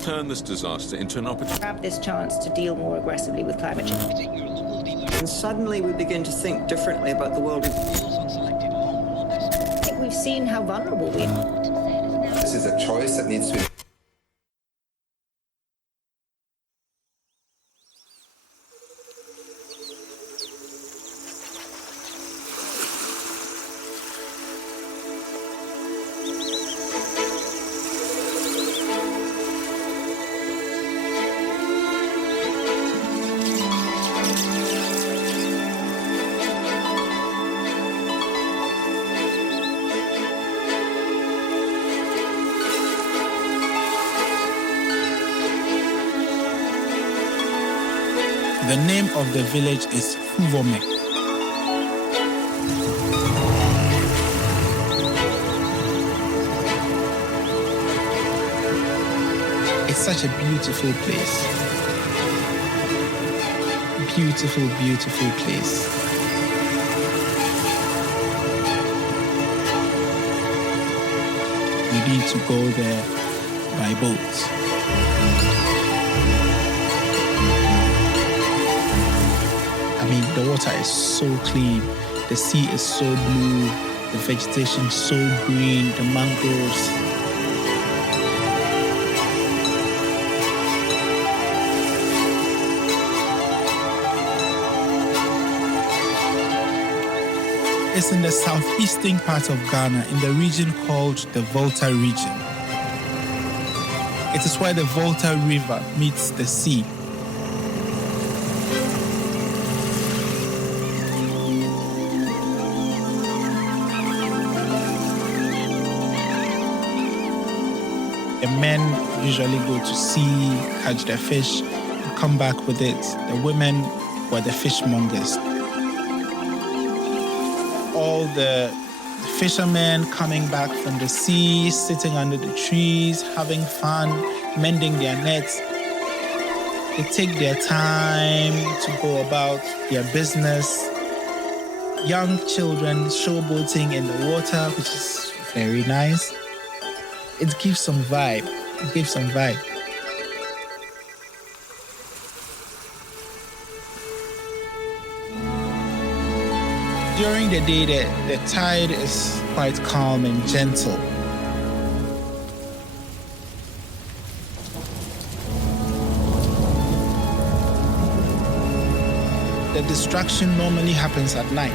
turn this disaster into an opportunity. Have this chance to deal more aggressively with climate change. And suddenly we begin to think differently about the world. I think we've seen how vulnerable we are. This is a choice that needs to be. The name of the village is Huvome. It's such a beautiful place. Beautiful, beautiful place. We need to go there by boat. I mean, the water is so clean, the sea is so blue, the vegetation so green, the mangroves. It's in the southeastern part of Ghana, in the region called the Volta region. It is where the Volta River meets the sea. The men usually go to sea, catch their fish, and come back with it. The women were the fishmongers. All the fishermen coming back from the sea, sitting under the trees, having fun, mending their nets. They take their time to go about their business. Young children showboating in the water, which is very nice. It gives some vibe. It gives some vibe. During the day, the tide is quite calm and gentle. The distraction normally happens at night.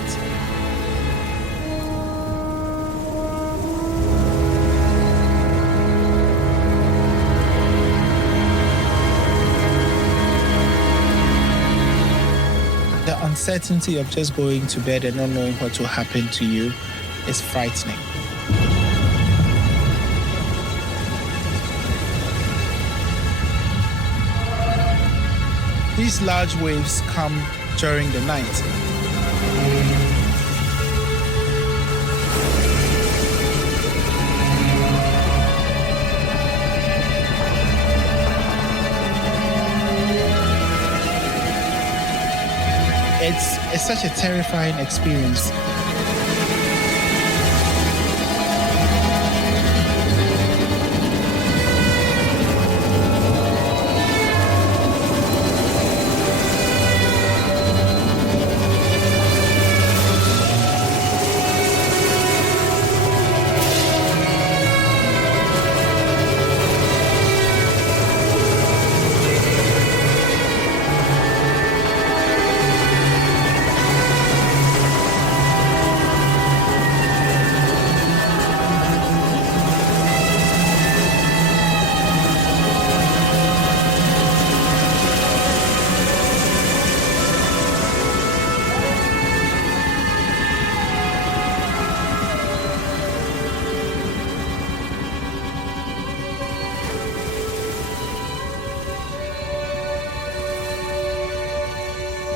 The uncertainty of just going to bed and not knowing what will happen to you is frightening. These large waves come during the night. It's such a terrifying experience.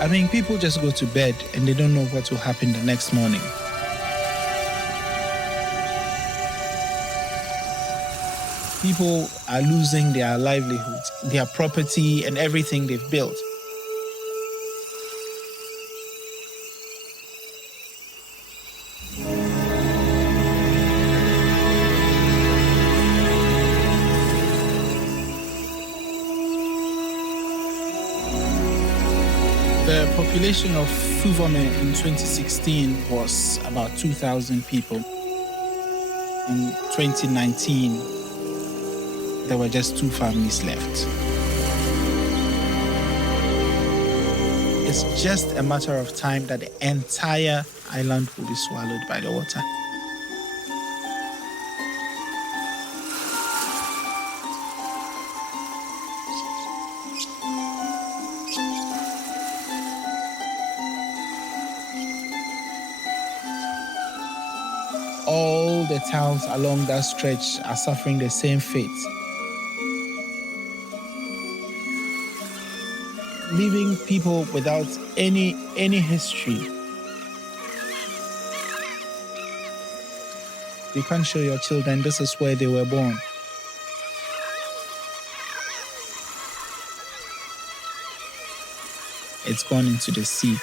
I mean, people just go to bed and they don't know what will happen the next morning. People are losing their livelihoods, their property, and everything they've built. The population of Fuvome in 2016 was about 2,000 people. In 2019, there were just 2 families left. It's just a matter of time that the entire island will be swallowed by the water. All the towns along that stretch are suffering the same fate, leaving people without any history. You can't show your children this is where they were born. It's gone into the sea.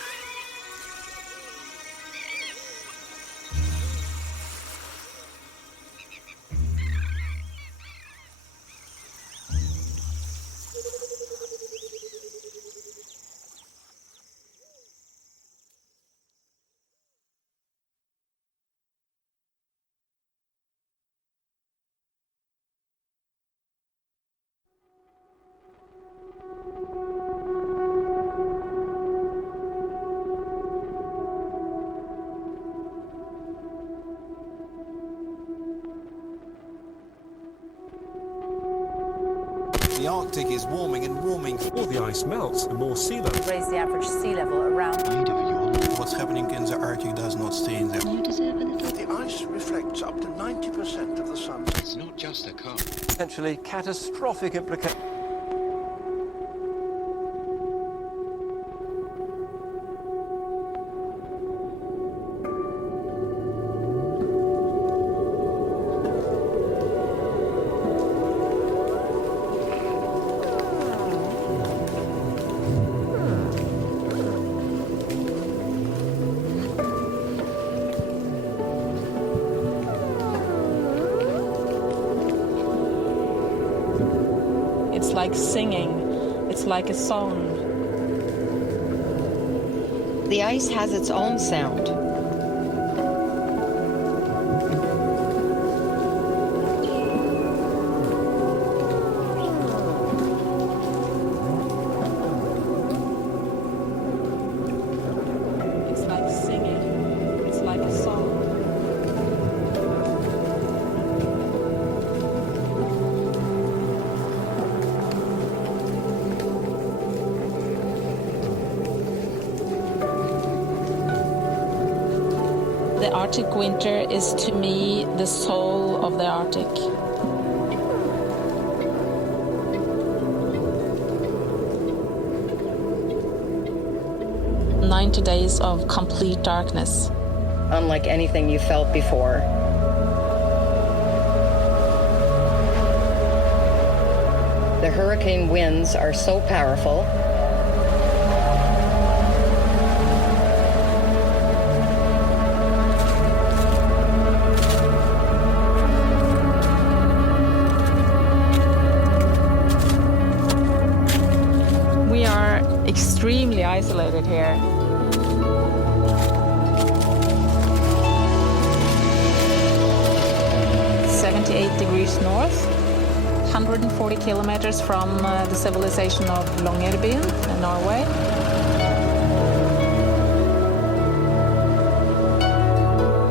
The Arctic is warming and warming. The more the ice melts, the more sea level. Raise the average sea level around. What's happening in the Arctic does not stay in there. You deserve a little. The ice reflects up to 90% of the sun. It's not just a car. Potentially catastrophic implications. It's like singing. It's like a song. The ice has its own sound. It's like singing. It's like a song. The Arctic winter is to me the soul of the Arctic. "90 days of complete darkness. Unlike anything you felt before. The hurricane winds are so powerful. We are extremely isolated here. "78 degrees north, 140 kilometers from the civilization of Longyearbyen in Norway.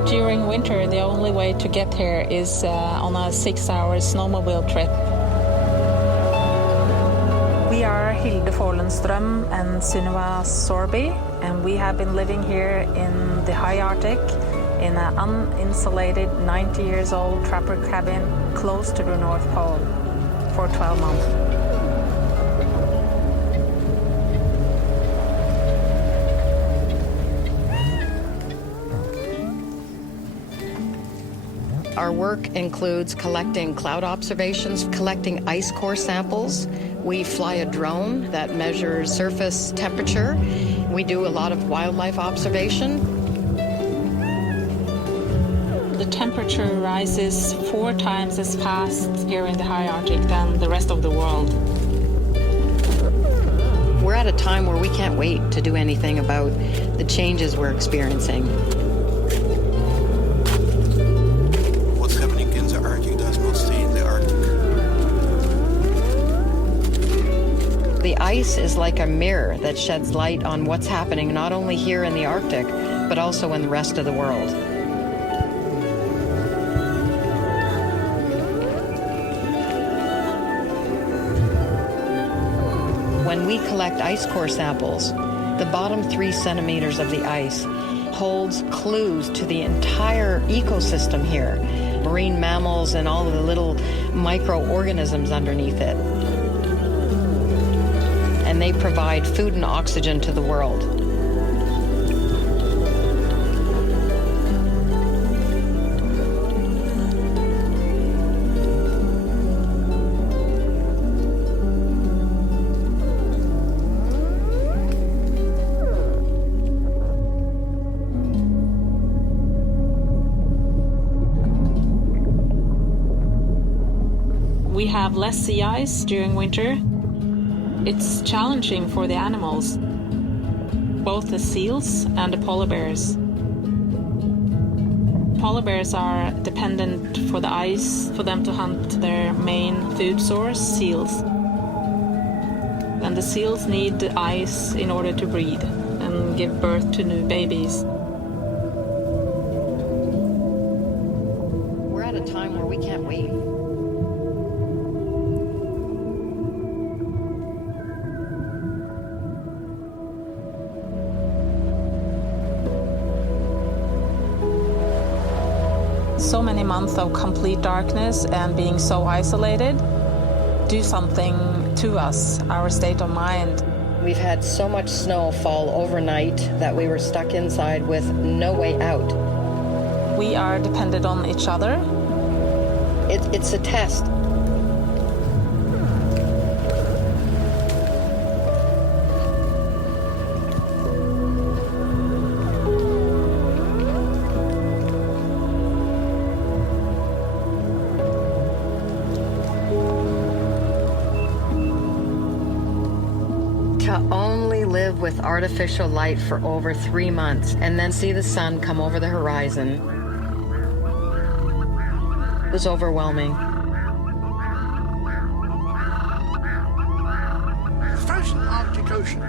During winter, the only way to get here is on a 6-hour snowmobile trip. We are Hilde Forlenstrøm and Sunniva Sorby, and we have been living here in the high Arctic in an uninsulated 90 years old trapper cabin close to the North Pole for 12 months. Our work includes collecting cloud observations, collecting ice core samples. We fly a drone that measures surface temperature. We do a lot of wildlife observation. The temperature rises 4 times as fast here in the high Arctic than the rest of the world. We're at a time where we can't wait to do anything about the changes we're experiencing. What's happening in the Arctic does not stay in the Arctic. The ice is like a mirror that sheds light on what's happening not only here in the Arctic, but also in the rest of the world. When we collect ice core samples, the bottom 3 centimeters of the ice holds clues to the entire ecosystem here, marine mammals and all of the little microorganisms underneath it. And they provide food and oxygen to the world. We have less sea ice during winter. It's challenging for the animals, both the seals and the polar bears. Polar bears are dependent for the ice for them to hunt their main food source, seals. And the seals need the ice in order to breed and give birth to new babies. We're at a time where we can't wait. So many months of complete darkness and being so isolated do something to us, our state of mind. We've had so much snow fall overnight that we were stuck inside with no way out. We are dependent on each other. It's a test. To only live with artificial light for over 3 months and then see the sun come over the horizon was overwhelming. The frozen Arctic Ocean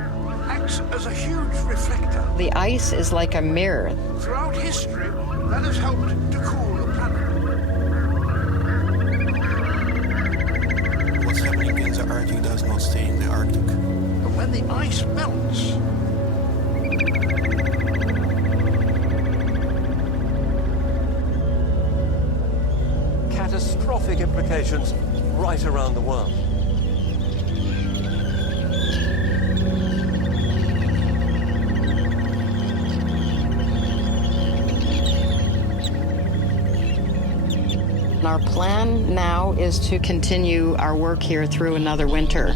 acts as a huge reflector. The ice is like a mirror. Throughout history, that has helped to cool the planet. What's happening in the Arctic does not stay in the Arctic. But when the ice melts, Catastrophic implications right around the world. Our plan now is to continue our work here through another winter.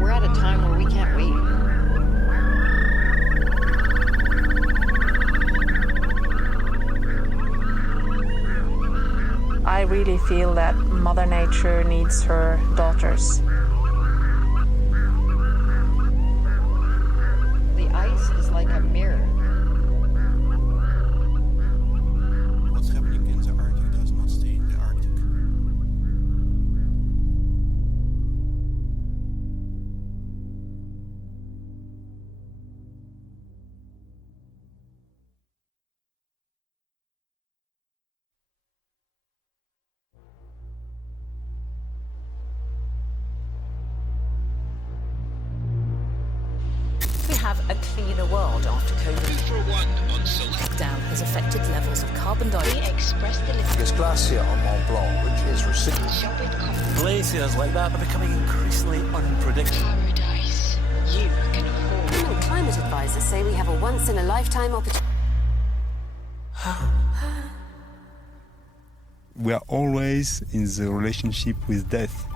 We're at a time where we can't wait. I really feel that Mother Nature needs her daughters. The ice is like a mirror. What's happening in the Arctic does not stay in the Arctic. We have a cleaner world after COVID. Lockdown has affected levels of carbon dioxide. We express the This glacier on Mont Blanc, which is receding. Glaciers like that are becoming increasingly unpredictable. paradise you can afford. Climate advisors say we have a once-in-a-lifetime opportunity. We are always in the relationship with death.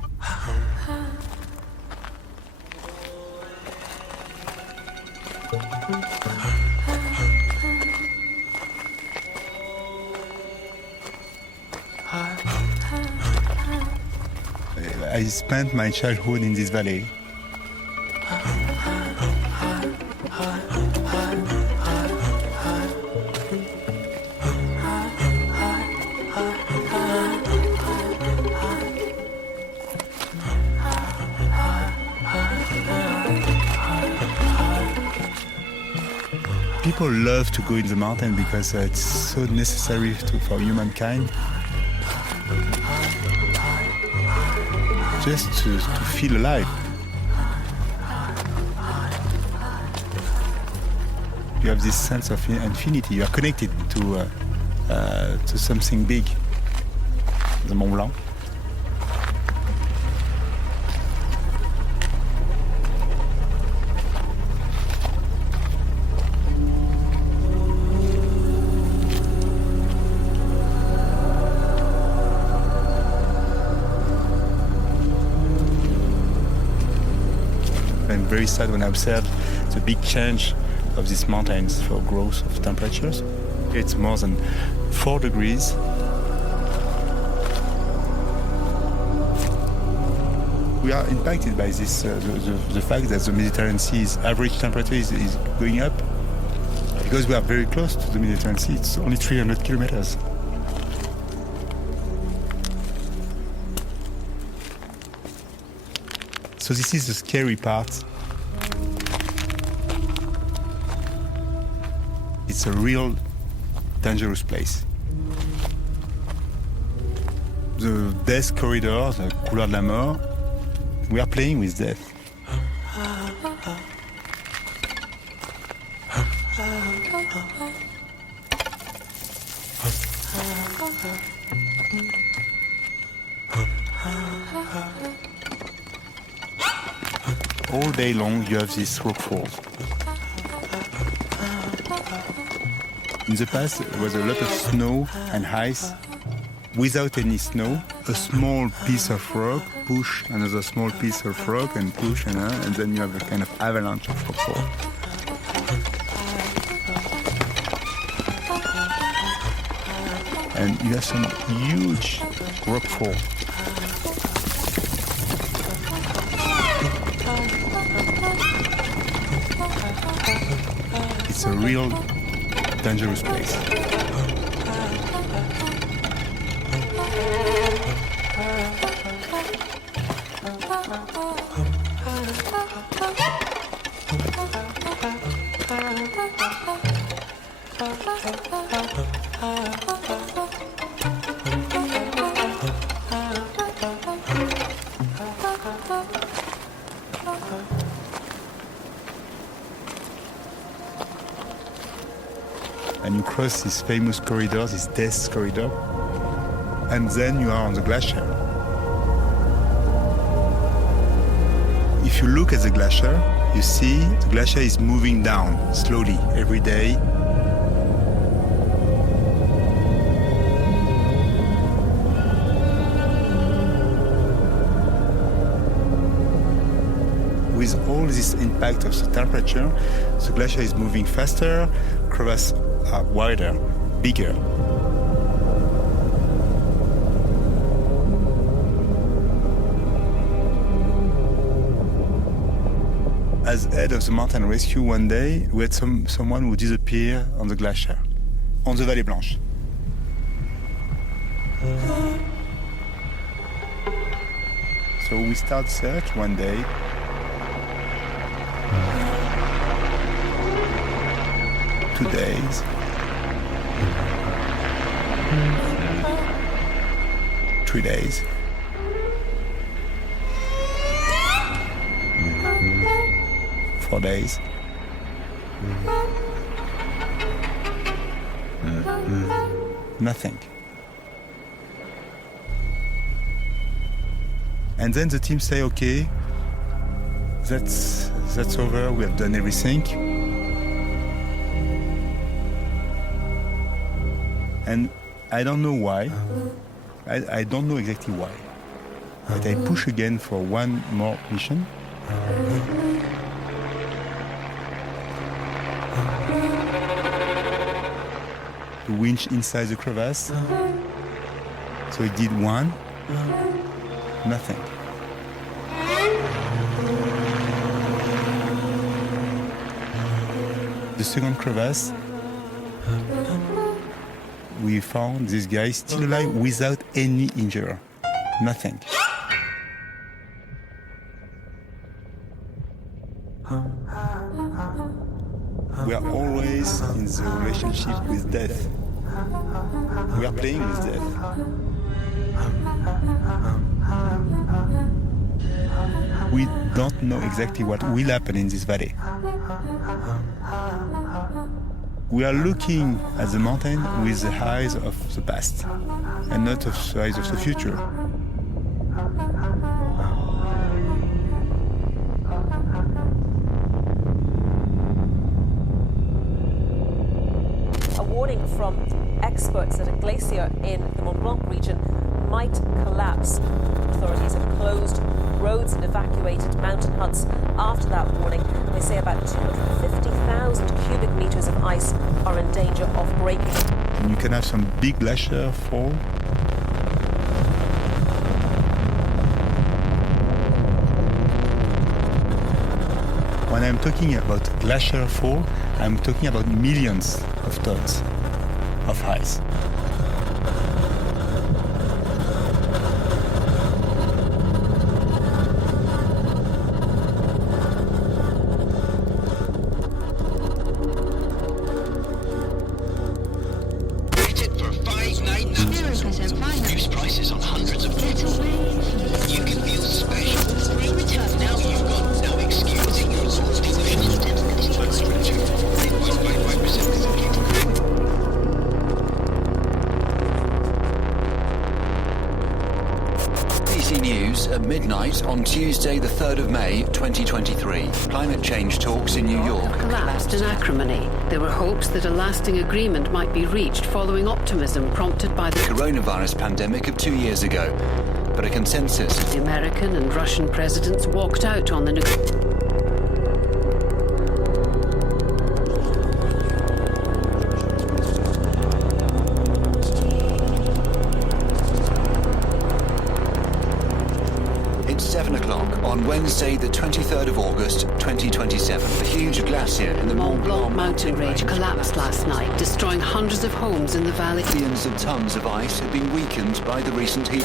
I spent my childhood in this valley. People love to go in the mountain because it's so necessary for humankind. Just to feel alive. You have this sense of infinity. You are connected to something big. The Mont Blanc. I'm very sad when I observe the big change of these mountains for growth of temperatures. It's more than 4 degrees. We are impacted by this, the fact that the Mediterranean Sea's average temperature is going up because we are very close to the Mediterranean Sea. It's only 300 kilometers. So this is the scary part. It's a real dangerous place. The death corridor, the couloir de la mort, we are playing with death. All day long you have this rockfall. In the past there was a lot of snow and ice. Without any snow, a small piece of rock, push another small piece of rock and push, and then you have a kind of avalanche of rockfall. And you have some huge rockfall. It's a real dangerous place. And you cross this famous corridor, this death corridor, and then you are on the glacier. If you look at the glacier, you see the glacier is moving down slowly every day. With all this impact of the temperature, the glacier is moving faster, crevasses are wider, bigger. As head of the mountain rescue one day, we had someone who disappeared on the glacier, on the Vallée Blanche. So we start search one day. Two days. 3 days. Four days. Nothing. And then the team say, okay, that's over, we have done everything. And I don't know why. I don't know exactly why. But I push again for one more mission. The winch inside the crevasse. So it did one. Nothing. The second crevasse, we found this guy still alive without any injury. Nothing. We are always in the relationship with death. We are playing with death. We don't know exactly what will happen in this valley. We are looking at the mountain with the eyes of the past and not of the eyes of the future. A warning from experts that a glacier in the Mont Blanc region might collapse. Authorities have closed roads and evacuated mountain huts after that warning. They say about 250,000 cubic meters of ice are in danger of breaking. And you can have some big glacier fall. When I'm talking about glacier fall, I'm talking about millions of tons of ice. News at midnight on Tuesday, the 3rd of May, 2023. Climate change talks in New York collapsed in acrimony. There were hopes that a lasting agreement might be reached following optimism prompted by the coronavirus pandemic of 2 years ago. But a consensus. The American and Russian presidents walked out on the negotiations. It's 7 o'clock on Wednesday, the 23rd of August, 2027. A huge glacier in the Mont Blanc mountain range collapsed last night, destroying hundreds of homes in the valley. Millions of tons of ice have been weakened by the recent heat.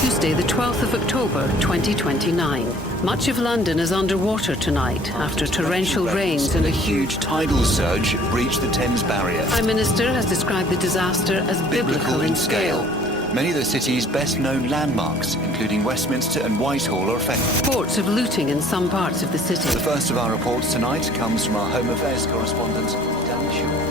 Tuesday, the 12th of October, 2029. Much of London is underwater tonight after torrential rains and a huge tidal surge breached the Thames barrier. Prime Minister has described the disaster as biblical in scale. Many of the city's best-known landmarks, including Westminster and Whitehall, are affected. Reports of looting in some parts of the city. The first of our reports tonight comes from our Home Affairs correspondent, Dan Shaw.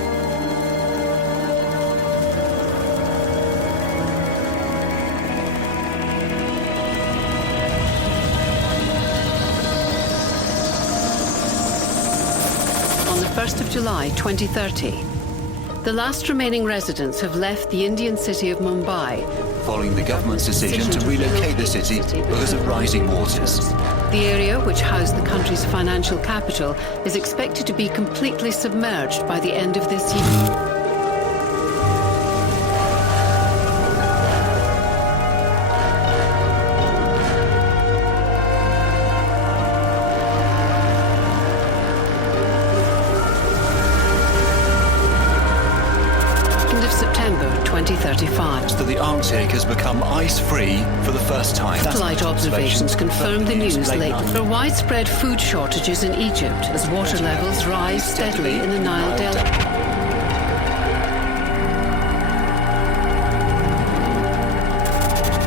On the 1st of July 2030, the last remaining residents have left the Indian city of Mumbai following the government's decision to relocate the city because of rising waters. The area, which housed the country's financial capital, is expected to be completely submerged by the end of this year. September 2035. So the Arctic has become ice-free for the first time. Satellite observations confirmed the news late. There are widespread food shortages in Egypt as water levels rise steadily in the Nile Delta.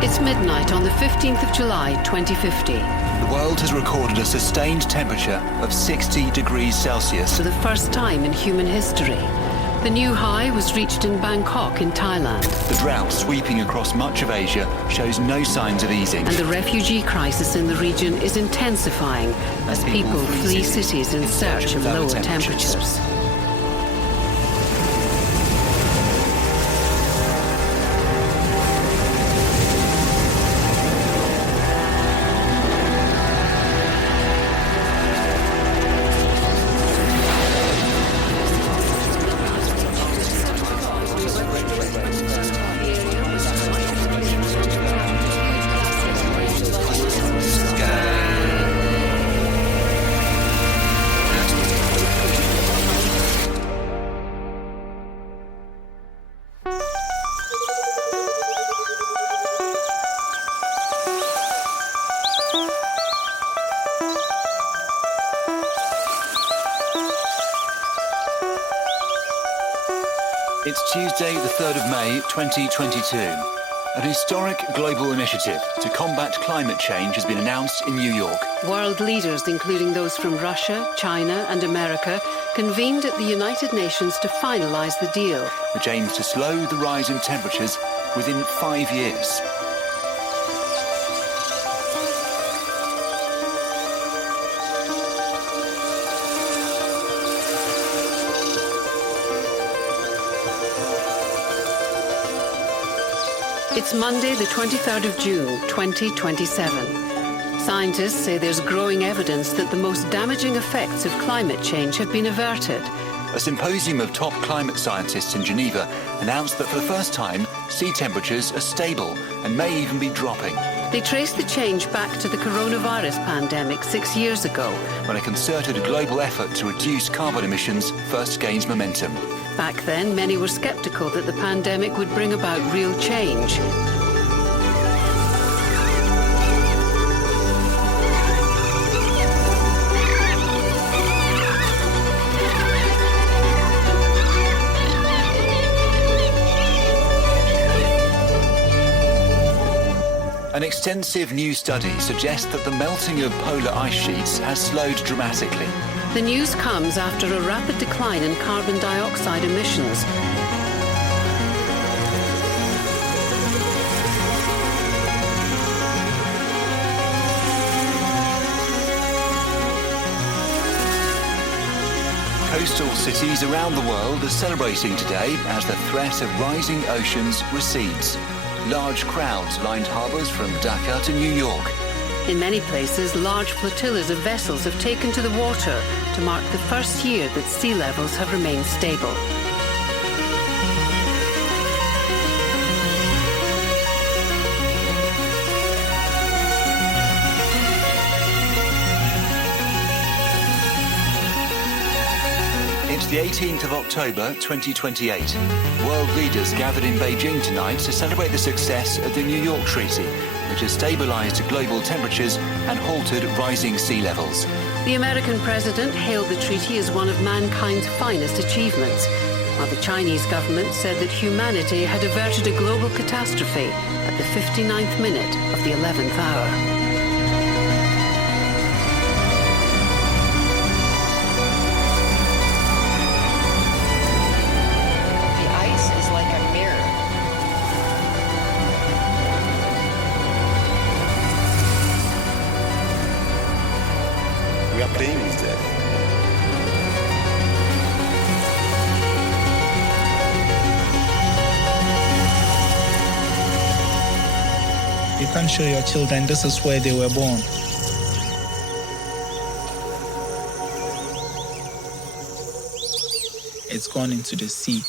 It's midnight on the 15th of July 2050. The world has recorded a sustained temperature of 60 degrees Celsius. For the first time in human history. The new high was reached in Bangkok in Thailand. The drought sweeping across much of Asia shows no signs of easing. And the refugee crisis in the region is intensifying as people flee cities in search of lower temperatures. It's Tuesday, the 3rd of May, 2022. An historic global initiative to combat climate change has been announced in New York. World leaders, including those from Russia, China and America, convened at the United Nations to finalise the deal, which aims to slow the rise in temperatures within 5 years. It's Monday, the 23rd of June, 2027. Scientists say there's growing evidence that the most damaging effects of climate change have been averted. A symposium of top climate scientists in Geneva announced that for the first time, sea temperatures are stable and may even be dropping. They traced the change back to the coronavirus pandemic 6 years ago, when a concerted global effort to reduce carbon emissions first gains momentum. Back then, many were sceptical that the pandemic would bring about real change. An extensive new study suggests that the melting of polar ice sheets has slowed dramatically. The news comes after a rapid decline in carbon dioxide emissions. Coastal cities around the world are celebrating today as the threat of rising oceans recedes. Large crowds lined harbours from Dhaka to New York. In many places, large flotillas of vessels have taken to the water to mark the first year that sea levels have remained stable. It's the 18th of October, 2028. World leaders gathered in Beijing tonight to celebrate the success of the New York Treaty, which has stabilised global temperatures and halted rising sea levels. The American president hailed the treaty as one of mankind's finest achievements, while the Chinese government said that humanity had averted a global catastrophe at the 59th minute of the 11th hour. We are playing with that. You can show your children this is where they were born. It's gone into the sea.